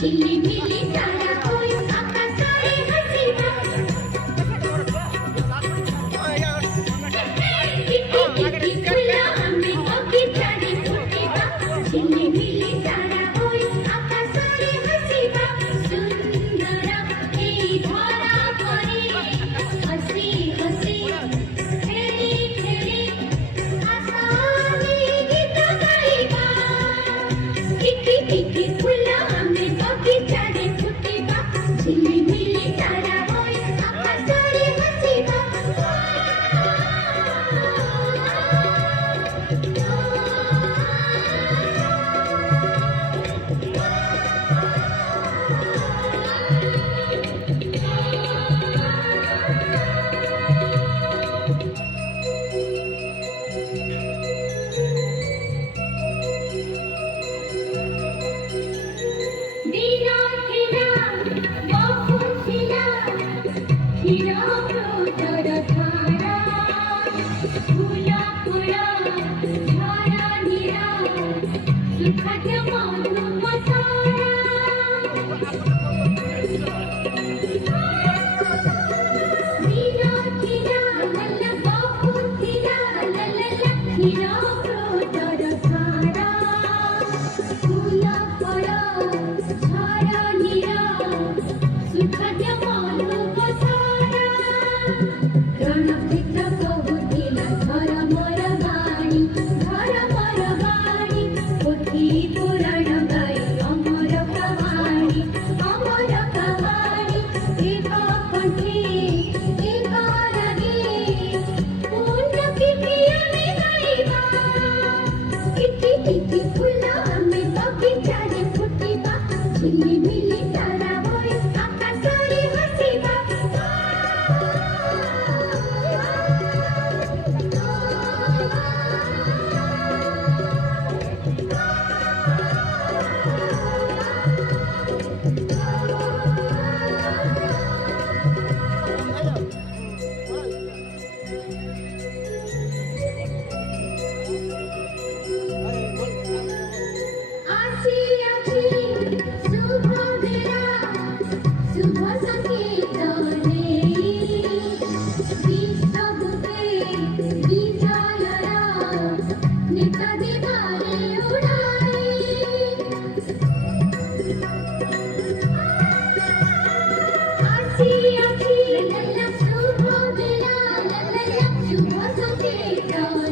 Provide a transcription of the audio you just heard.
झिलिमिली तारा होई आकाशाने हसीना टिकी फुला आम्ही बगीचाने फुटेबा झिलिमिली तारा होई आकाशाने हसीना सुंदर এই ধরা করে हसी हसी खेली खेली आसानी गीत गाइबा टिकी फुला आम्ही बगीचाने फुटेबा झिलिमिली तारा होई आकाशाने हसीबा দিনা খিলা বহু খিলা খিরা প্রচর ধারা ফুলা ফুলা ঝরা নিরা সুখাদ মধু মশারা দিনা খিলা লল বহু খিলা লল খিরা প্রচর ধারা ফুলা ফুলা ঝরা নিরা সুখাদ মধু মশারা রণক্ষেত্র কহুথিলা ধর মর বাণী পথি পুরাণ গাই অমর কাহাণী এক কণ্ঠে এক রাগে পূর্ণ কীর্তি আমি গাইবা টিকি ফুলা আমি বগিচারে ফুটিবা ঝিলিমিলি তারা होई आकाशाने हसीबा आसी आसी शुभ बेला शुभ संकेतने विश्वभूते विजयरा नित्य दिवारे उड़ाए आसी आसी लल्ला शुभ बेला लल्ला शुभ संकेतने